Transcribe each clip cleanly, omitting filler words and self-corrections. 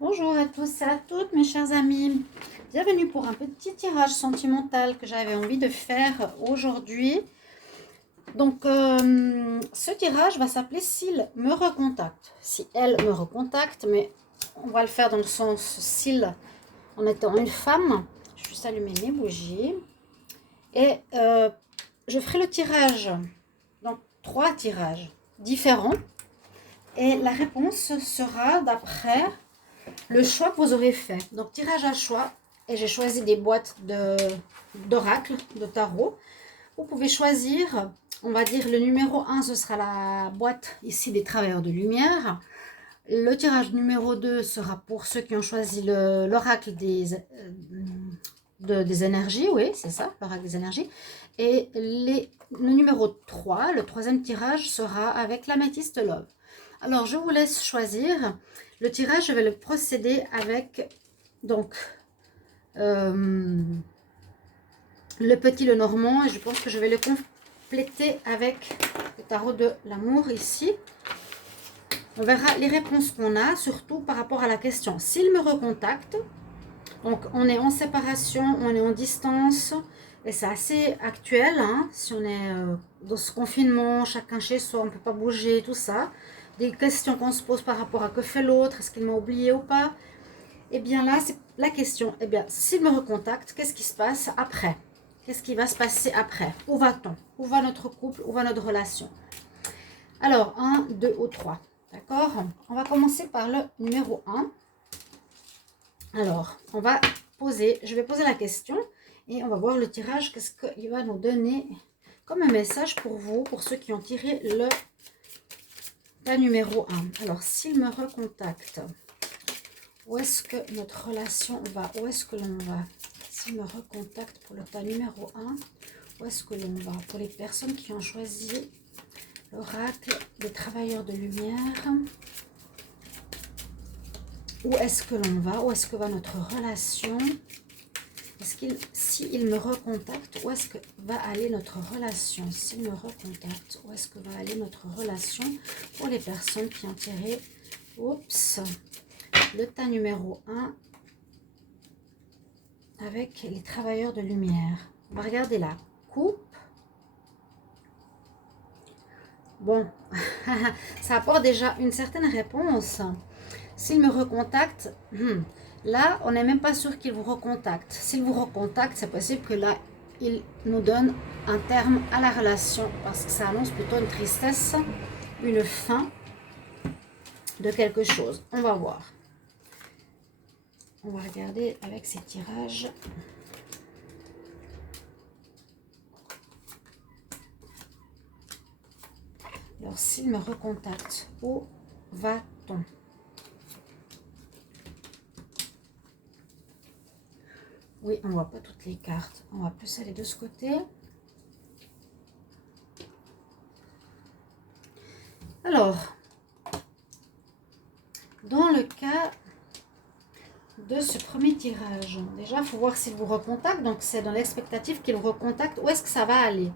Bonjour à tous et à toutes mes chers amis, bienvenue pour un petit tirage sentimental que j'avais envie de faire aujourd'hui. Donc ce tirage va s'appeler s'il me recontacte, si elle me recontacte, mais on va le faire dans le sens s'il en étant une femme. Je vais juste allumer mes bougies et je ferai le tirage, donc 3 tirages différents et la réponse sera d'après le choix que vous aurez fait. Donc tirage à choix, et j'ai choisi des boîtes d'oracle, de tarot. Vous pouvez choisir, on va dire le numéro 1, ce sera la boîte ici des travailleurs de lumière. Le tirage numéro 2 sera pour ceux qui ont choisi l'oracle des énergies, oui c'est ça, l'oracle des énergies. Et le numéro 3, le troisième tirage sera avec l'améthyste love. Alors je vous laisse choisir. Le tirage, je vais le procéder avec donc le petit le normand, et je pense que je vais le compléter avec le tarot de l'amour ici. On verra les réponses qu'on a, surtout par rapport à la question. S'il me recontacte, donc on est en séparation, on est en distance, et c'est assez actuel, hein, si on est dans ce confinement, chacun chez soi, on ne peut pas bouger, tout ça. Des questions qu'on se pose par rapport à que fait l'autre, est-ce qu'il m'a oublié ou pas. Et bien là, c'est la question, eh bien, s'il me recontacte, qu'est-ce qui se passe après? Qu'est-ce qui va se passer après? Où va-t-on? Où va notre couple? Où va notre relation? Alors, 1, 2 ou 3. D'accord? On va commencer par le numéro 1. Alors, on va poser, je vais poser la question et on va voir le tirage, qu'est-ce qu'il va nous donner comme un message pour vous, pour ceux qui ont tiré la numéro 1. Alors, s'il me recontacte, où est-ce que notre relation va? Où est-ce que l'on va? S'il me recontacte pour le tas numéro 1, où est-ce que l'on va? Pour les personnes qui ont choisi l'oracle des travailleurs de lumière, où est-ce que l'on va? Où est-ce que va notre relation? S'il me recontacte, où est-ce que va aller notre relation? S'il me recontacte, où est-ce que va aller notre relation? Pour les personnes qui ont tiré, oups, le tas numéro 1 avec les travailleurs de lumière. On va regarder la coupe. Bon, ça apporte déjà une certaine réponse. S'il me recontacte, là, on n'est même pas sûr qu'il vous recontacte. S'il vous recontacte, c'est possible que là, il nous donne un terme à la relation, parce que ça annonce plutôt une tristesse, une fin de quelque chose. On va voir. On va regarder avec ces tirages. Alors, s'il me recontacte, où va-t-on? Oui, on ne voit pas toutes les cartes. On va plus aller de ce côté. Alors, dans le cas de ce premier tirage, déjà, il faut voir s'il vous recontacte. Donc, c'est dans l'expectative qu'il vous recontacte. Où est-ce que ça va aller?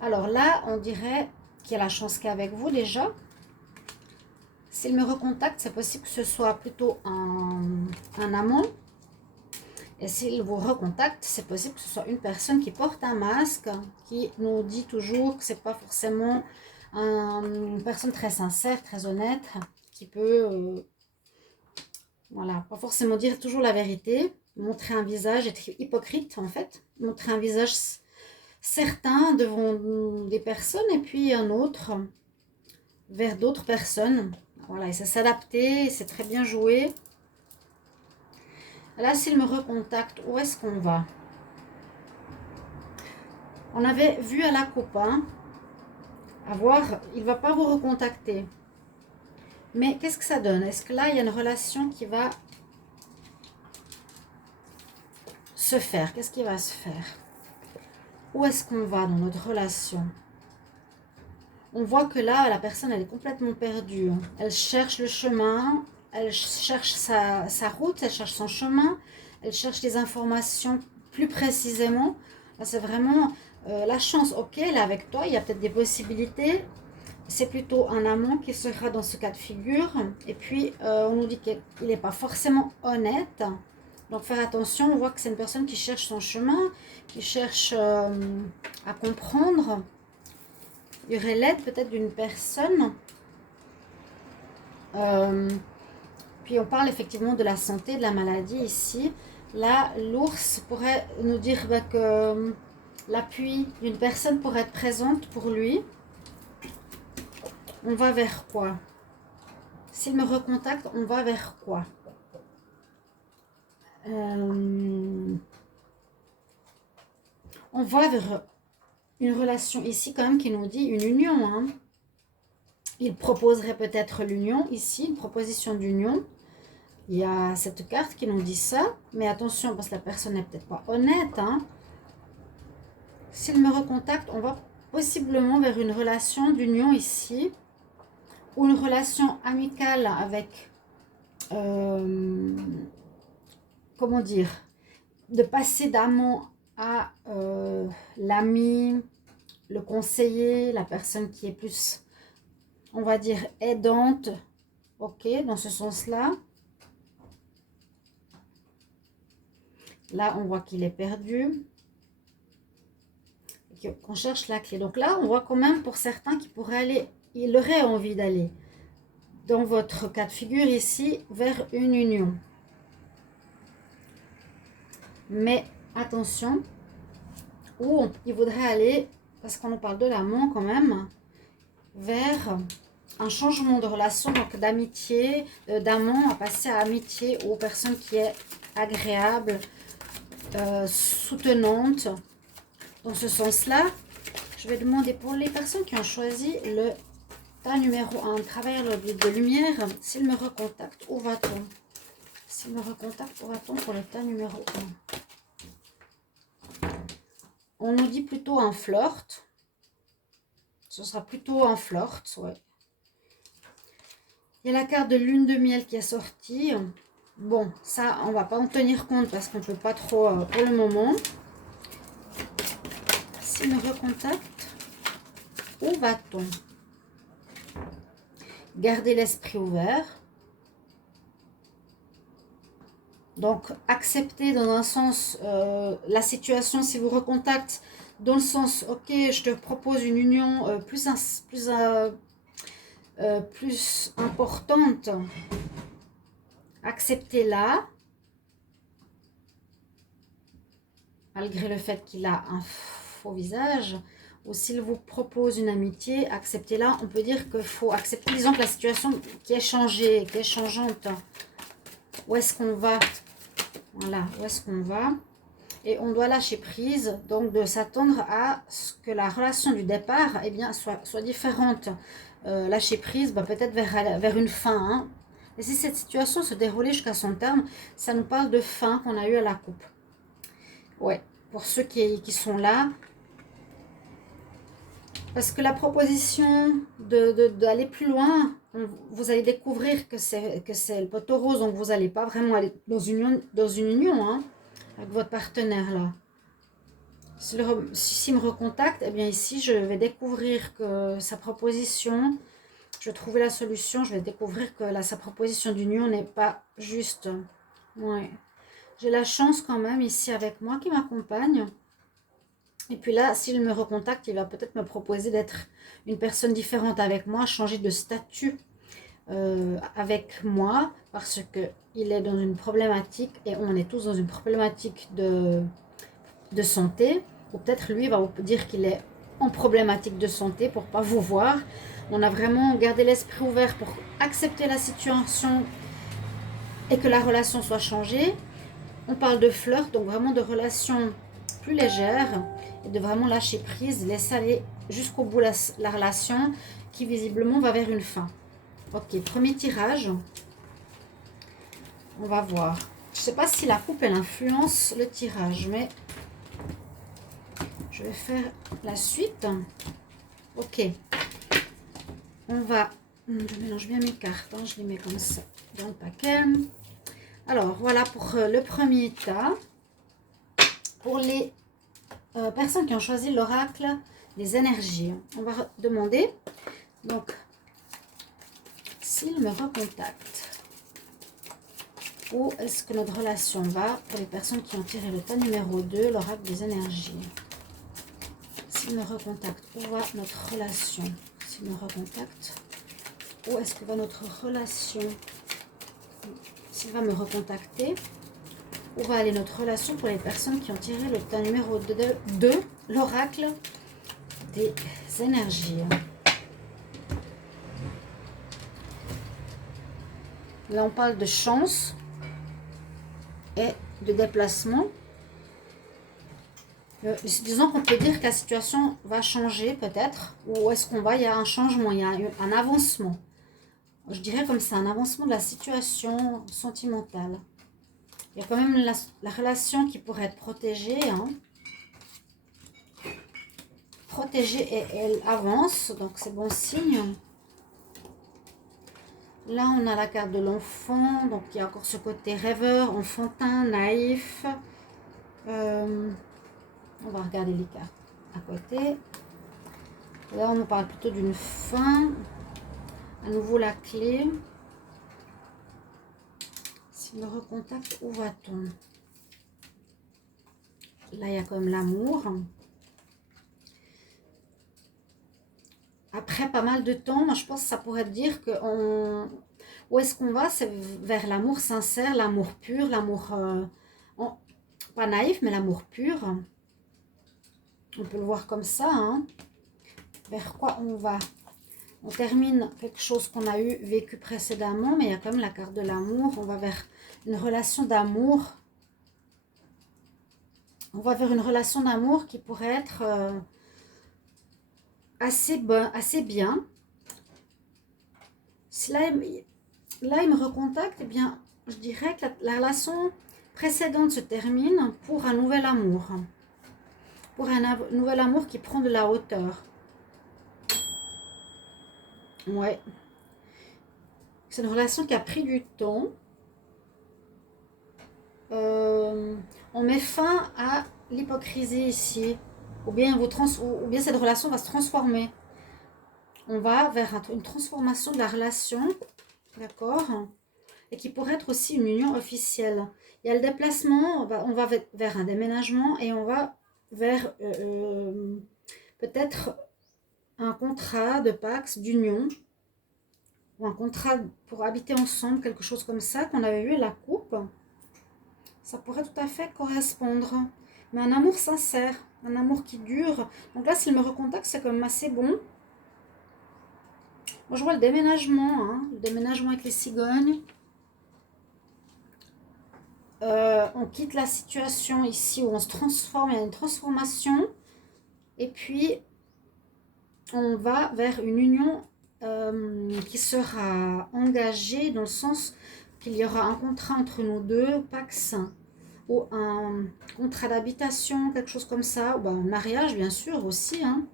Alors là, on dirait qu'il y a la chance qu'avec vous déjà. S'il me recontacte, c'est possible que ce soit plutôt un amant. Et s'il vous recontacte, c'est possible que ce soit une personne qui porte un masque, qui nous dit toujours que ce n'est pas forcément une personne très sincère, très honnête, qui peut, voilà, pas forcément dire toujours la vérité, montrer un visage, être hypocrite en fait, montrer un visage certain devant des personnes et puis un autre vers d'autres personnes. Voilà, et ça s'adapter, c'est très bien joué. Là, s'il me recontacte, où est-ce qu'on va? On avait vu à la coupe, hein, à voir, il ne va pas vous recontacter. Mais qu'est-ce que ça donne? Est-ce que là, il y a une relation qui va se faire? Qu'est-ce qui va se faire? Où est-ce qu'on va dans notre relation? On voit que là, la personne, elle est complètement perdue. Elle cherche le chemin, elle cherche sa route, elle cherche son chemin, elle cherche des informations plus précisément. Là, c'est vraiment la chance. Ok, elle est avec toi, il y a peut-être des possibilités. c'est plutôt un amant qui sera dans ce cas de figure. Et puis, on nous dit qu'il n'est pas forcément honnête. Donc, faire attention. On voit que c'est une personne qui cherche son chemin, qui cherche à comprendre. Il y aurait l'aide peut-être d'une personne. Puis, on parle effectivement de la santé, de la maladie ici. Là, l'ours pourrait nous dire que l'appui d'une personne pourrait être présente pour lui. On va vers quoi? S'il me recontacte, on va vers quoi? On va vers une relation ici quand même qui nous dit une union. Hein. Il proposerait peut-être l'union ici, une proposition d'union. Il y a cette carte qui nous dit ça. Mais attention, parce que la personne n'est peut-être pas honnête. Hein. S'il me recontacte, on va possiblement vers une relation d'union ici. Ou une relation amicale avec, comment dire, de passer d'amant à l'ami, le conseiller, la personne qui est plus, on va dire, aidante, ok, dans ce sens-là. Là, on voit qu'il est perdu, qu'on cherche la clé. Donc là, on voit quand même pour certains qui pourraient aller, il aurait envie d'aller, dans votre cas de figure ici, vers une union. Mais attention, où il voudrait aller, parce qu'on nous parle de l'amant quand même, vers un changement de relation, donc d'amitié, d'amant à passer à amitié aux personnes qui est agréable, soutenante. Dans ce sens-là, je vais demander pour les personnes qui ont choisi le tas numéro 1, travailleur de lumière, s'il me recontacte, où va-t-on? S'il me recontacte, où va-t-on pour le tas numéro 1? On nous dit plutôt un flirt. Ce sera plutôt un flirt, ouais. Il y a la carte de lune de miel qui est sortie. Bon, ça, on va pas en tenir compte parce qu'on ne peut pas trop pour le moment. S'il me recontacte, où va-t-on? Garder l'esprit ouvert. Donc, accepter dans un sens la situation si vous recontacte, dans le sens, ok, je te propose une union plus importante. Acceptez-la, malgré le fait qu'il a un faux visage. Ou s'il vous propose une amitié, acceptez-la. On peut dire qu'il faut accepter, disons que la situation qui est changée, qui est changeante. Où est-ce qu'on va? Voilà, où est-ce qu'on va? Et on doit lâcher prise, donc de s'attendre à ce que la relation du départ eh bien, soit différente. Lâcher prise, peut-être vers une fin. Hein. Et si cette situation se déroulait jusqu'à son terme, ça nous parle de fin qu'on a eu à la coupe. Ouais, pour ceux qui sont là. Parce que la proposition d'aller plus loin, vous allez découvrir que c'est le poteau rose, donc vous n'allez pas vraiment aller dans une union hein, avec votre partenaire là. S'il me recontacte, eh bien ici je vais découvrir que sa proposition, je vais trouver la solution, je vais découvrir que sa proposition d'union n'est pas juste. Ouais. J'ai la chance quand même ici avec moi qui m'accompagne. Et puis là, s'il me recontacte, il va peut-être me proposer d'être une personne différente avec moi, changer de statut avec moi, parce qu'il est dans une problématique, et on est tous dans une problématique de santé, ou peut-être lui va vous dire qu'il est en problématique de santé pour ne pas vous voir. On a vraiment gardé l'esprit ouvert pour accepter la situation et que la relation soit changée. On parle de flirt, donc vraiment de relations plus légères, et de vraiment lâcher prise, laisser aller jusqu'au bout la relation qui visiblement va vers une fin. Ok, premier tirage. On va voir. Je ne sais pas si la coupe elle influence le tirage, mais je vais faire la suite. Ok. On va... Je mélange bien mes cartes, hein, je les mets comme ça dans le paquet. Alors, voilà pour le premier tas. Pour les personnes qui ont choisi l'oracle des énergies, on va demander Donc, s'il me recontacte, où est-ce que notre relation va pour les personnes qui ont tiré le tas numéro 2, l'oracle des énergies? S'il me recontacte, où va notre relation? S'il me recontacte, où est-ce que va notre relation? S'il va me recontacter, où va aller notre relation pour les personnes qui ont tiré le tas numéro 2, l'oracle des énergies? Là, on parle de chance et de déplacement. Disons qu'on peut dire que la situation va changer peut-être. Où est-ce qu'on va? Il y a un changement, il y a un avancement. Je dirais comme ça, un avancement de la situation sentimentale. Il y a quand même la relation qui pourrait être protégée. Hein. Protégée et elle avance, donc c'est bon signe. Là, on a la carte de l'enfant, donc il y a encore ce côté rêveur, enfantin, naïf. On va regarder les cartes à côté. Là, on nous parle plutôt d'une fin. À nouveau, la clé. S'il me recontacte, où va-t-on? Là, il y a quand même l'amour. Après pas mal de temps, moi, je pense que ça pourrait dire que où est-ce qu'on va? C'est vers l'amour sincère, l'amour pur, l'amour... pas naïf, mais l'amour pur. On peut le voir comme ça. Hein. Vers quoi on va? On termine quelque chose qu'on a vécu précédemment, mais il y a quand même la carte de l'amour. On va vers une relation d'amour. On va vers une relation d'amour qui pourrait être assez bien. Si là, il me recontacte, eh bien, je dirais que la relation précédente se termine pour un nouvel amour. Pour un nouvel amour qui prend de la hauteur. Ouais. C'est une relation qui a pris du temps. On met fin à l'hypocrisie ici. Ou bien cette relation va se transformer. On va vers une transformation de la relation. D'accord? Et qui pourrait être aussi une union officielle. Il y a le déplacement, on va vers un déménagement et on va vers peut-être un contrat de pax, d'union, ou un contrat pour habiter ensemble, quelque chose comme ça, qu'on avait vu à la coupe. Ça pourrait tout à fait correspondre. Mais un amour sincère, un amour qui dure. Donc là, s'il me recontacte, c'est quand même assez bon. Moi, je vois le déménagement, hein, le déménagement avec les cigognes. On quitte la situation ici où on se transforme, il y a une transformation. Et puis, on va vers une union qui sera engagée dans le sens qu'il y aura un contrat entre nous deux, pax, ou un contrat d'habitation, quelque chose comme ça, ou un mariage bien sûr aussi. Hein.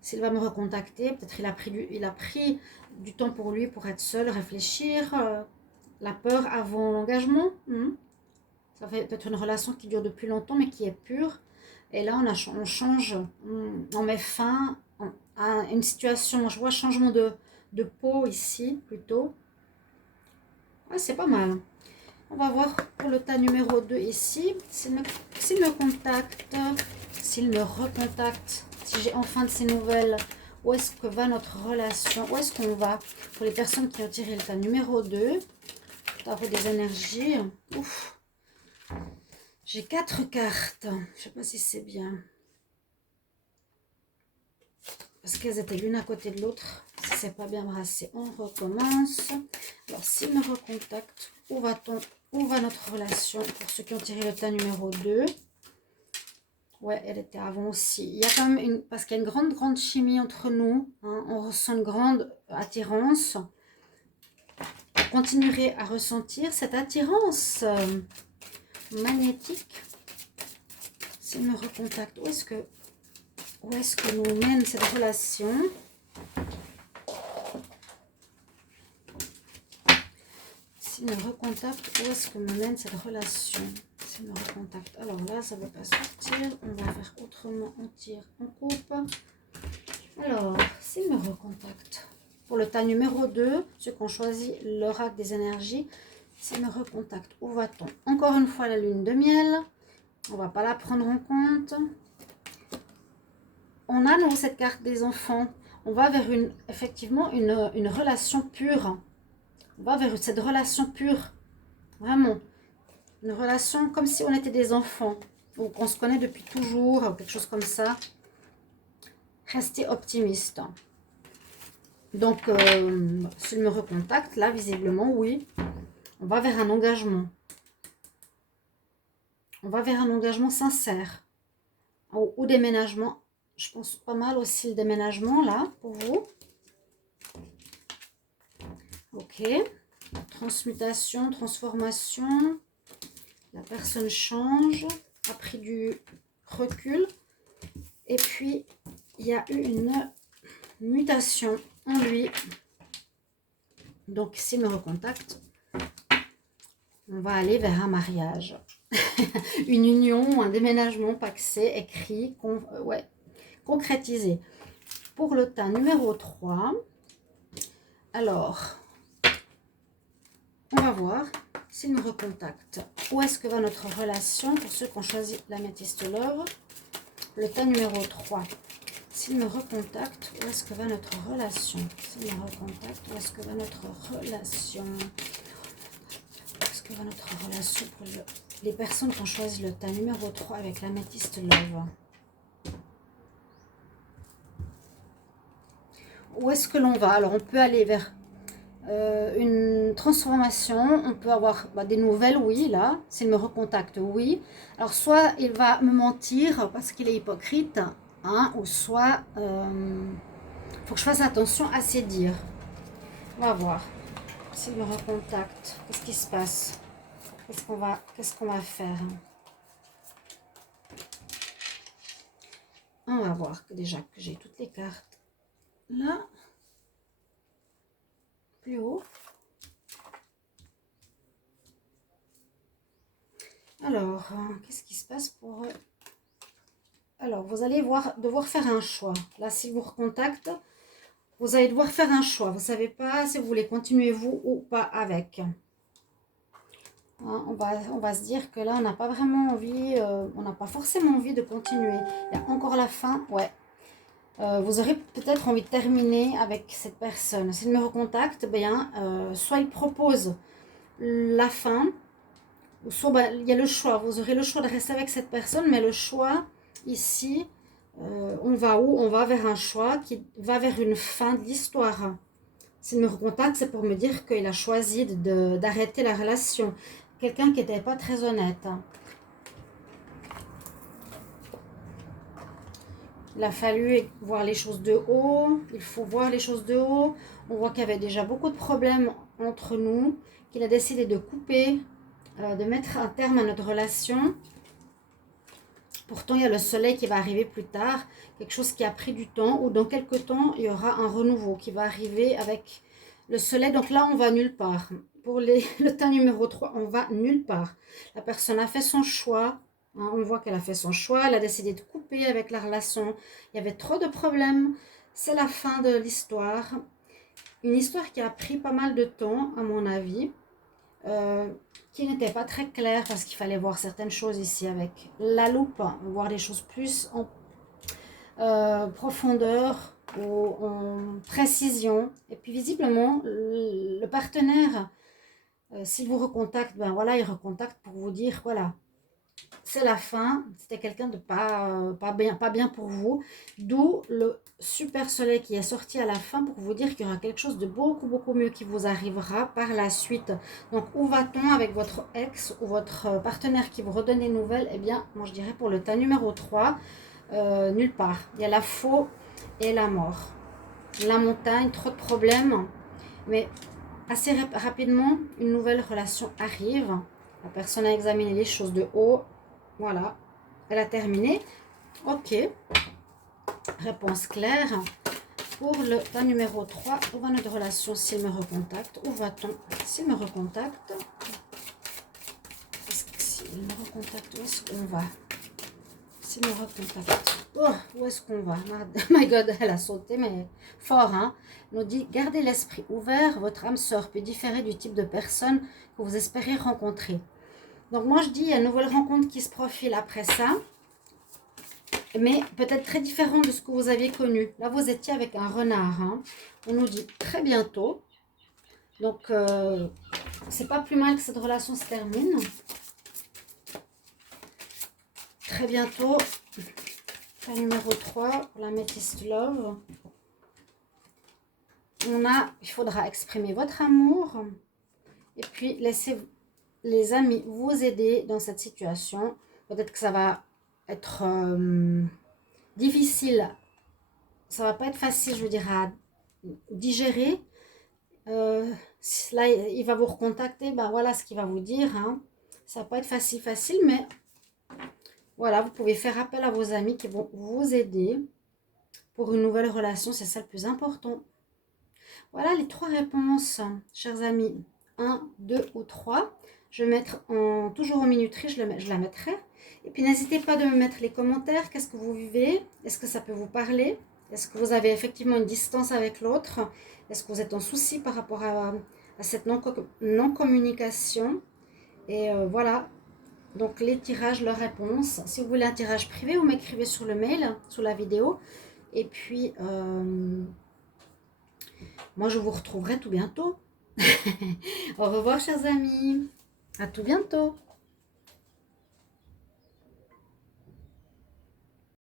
S'il va me recontacter, peut-être il a pris du temps pour lui pour être seul, réfléchir, la peur avant l'engagement. Ça fait peut-être une relation qui dure depuis longtemps mais qui est pure. Et là, on change, on met fin à une situation. Je vois changement de peau ici, plutôt. Ouais, c'est pas mal. On va voir pour le tas numéro 2 ici. S'il me contacte, s'il me recontacte, si j'ai enfin de ces nouvelles, où est-ce que va notre relation? Où est-ce qu'on va? Pour les personnes qui ont tiré le tas numéro 2, tarot des énergies. Ouf. J'ai 4 cartes. Je ne sais pas si c'est bien. Parce qu'elles étaient l'une à côté de l'autre. Si c'est pas bien brassé, on recommence. Alors, s'il me recontacte, où va-t-on? Où va notre relation? Pour ceux qui ont tiré le tas numéro 2. Ouais, elle était avant aussi. Il y a quand même parce qu'il y a une grande chimie entre nous. Hein, on ressent une grande attirance. Vous continuerez à ressentir cette attirance magnétique. S'il me recontacte, où est-ce que nous mène cette relation? S'il me recontacte, où est-ce que me mène cette relation? S'il me recontacte, alors là, ça ne va pas sortir. On va faire autrement. On tire, on coupe. Alors, s'il me recontacte. Pour le tas numéro 2, ceux qui ont choisi l'oracle des énergies, s'il me recontacte, où va-t-on? Encore une fois, la lune de miel. On ne va pas la prendre en compte. On a, nous, cette carte des enfants. On va vers effectivement une relation pure. On va vers cette relation pure. Vraiment. Une relation comme si on était des enfants. Ou qu'on se connaît depuis toujours. Ou quelque chose comme ça. Restez optimiste. Donc, s'il me recontacte, là, visiblement, oui. On va vers un engagement. On va vers un engagement sincère. Ou déménagement. Je pense pas mal aussi le déménagement, là, pour vous. Ok. Transmutation, transformation. La personne change, a pris du recul. Et puis, il y a eu une mutation en lui. Donc, s'il me recontacte, on va aller vers un mariage. Une union, un déménagement paxé, écrit, ouais, concrétisé. Pour le tas numéro 3, alors, on va voir s'il me recontacte. Où est-ce que va notre relation pour ceux qui ont choisi l'améthyste love? Le tas numéro 3. S'il me recontacte, où est-ce que va notre relation? S'il me recontacte, où est-ce que va notre relation? Où est-ce que va notre relation pour les personnes qui ont choisi le tas numéro 3 avec l'améthyste love? Où est-ce que l'on va? Alors, on peut aller vers une transformation. On peut avoir des nouvelles, oui, là. S'il me recontacte, oui. Alors, soit il va me mentir parce qu'il est hypocrite, hein, ou soit faut que je fasse attention à ses dires. On va voir. S'il me recontacte, qu'est-ce qui se passe? Qu'est-ce qu'on va faire? On va voir que déjà que j'ai toutes les cartes là. Plus haut. Alors, qu'est-ce qui se passe pour... Alors, vous allez devoir faire un choix. Là, s'il vous recontacte, vous allez devoir faire un choix. Vous ne savez pas si vous voulez continuer vous ou pas avec. Hein, on va se dire que là, on n'a pas vraiment envie, on n'a pas forcément envie de continuer. Il y a encore la fin, ouais. Vous aurez peut-être envie de terminer avec cette personne. S'il me recontacte, bien, soit il propose la fin, ou soit il y a le choix. Vous aurez le choix de rester avec cette personne, mais le choix ici, on va où? On va vers un choix qui va vers une fin de l'histoire. S'il me recontacte, c'est pour me dire qu'il a choisi d'arrêter la relation. Quelqu'un qui n'était pas très honnête. Il a fallu voir les choses de haut. Il faut voir les choses de haut. On voit qu'il y avait déjà beaucoup de problèmes entre nous. Qu'il a décidé de couper, de mettre un terme à notre relation. Pourtant, il y a le soleil qui va arriver plus tard. Quelque chose qui a pris du temps. Ou dans quelques temps, il y aura un renouveau qui va arriver avec le soleil. Donc là, on va nulle part. Pour le tas numéro 3, on va nulle part. La personne a fait son choix. On voit qu'elle a fait son choix, elle a décidé de couper avec la relation. Il y avait trop de problèmes. C'est la fin de l'histoire. Une histoire qui a pris pas mal de temps, à mon avis. Qui n'était pas très claire parce qu'il fallait voir certaines choses ici avec la loupe. Voir les choses plus en profondeur ou en précision. Et puis visiblement, le partenaire, s'il vous recontacte, ben voilà, il recontacte pour vous dire, voilà, c'est la fin, c'était quelqu'un de pas bien pour vous, d'où le super soleil qui est sorti à la fin pour vous dire qu'il y aura quelque chose de beaucoup mieux qui vous arrivera par la suite. Donc où va-t-on avec votre ex ou votre partenaire qui vous redonne des nouvelles? Eh bien, moi je dirais pour le tas numéro 3, nulle part. Il y a la faux et la mort. La montagne, trop de problèmes, mais assez rapidement, une nouvelle relation arrive. La personne a examiné les choses de haut. Voilà, elle a terminé. Ok, réponse claire. Pour le tas numéro 3, où va notre relation s'il me recontacte? Où va-t-on s'il me recontacte? S'il me recontacte, où est-ce qu'on va? S'il me recontacte. Oh, où est-ce qu'on va? My God, elle a sauté, mais fort, hein? Elle nous dit, gardez l'esprit ouvert, votre âme sœur peut différer du type de personne que vous espérez rencontrer. Donc moi, je dis, il y a une nouvelle rencontre qui se profile après ça, mais peut-être très différent de ce que vous aviez connu. Là, vous étiez avec un renard, hein? On nous dit très bientôt. Donc, c'est pas plus mal que cette relation se termine. Très bientôt. La numéro 3, la Métiste Love. Il faudra exprimer votre amour et puis laisser les amis vous aider dans cette situation. Peut-être que ça va être difficile, ça va pas être facile, je veux dire, à digérer. Là, il va vous recontacter, ben voilà ce qu'il va vous dire, hein. Ça va pas être facile, mais voilà, vous pouvez faire appel à vos amis qui vont vous aider pour une nouvelle relation, c'est ça le plus important. Voilà les 3 réponses, chers amis. 1, 2 ou 3. Je vais mettre toujours en minuterie, je la mettrai. Et puis n'hésitez pas de me mettre les commentaires. Qu'est-ce que vous vivez? Est-ce que ça peut vous parler? Est-ce que vous avez effectivement une distance avec l'autre? Est-ce que vous êtes en souci par rapport à cette non-communication? Et voilà, donc les tirages, leurs réponses. Si vous voulez un tirage privé, vous m'écrivez sur le mail, sous la vidéo. Et puis... moi, je vous retrouverai tout bientôt. Au revoir, chers amis. À tout bientôt.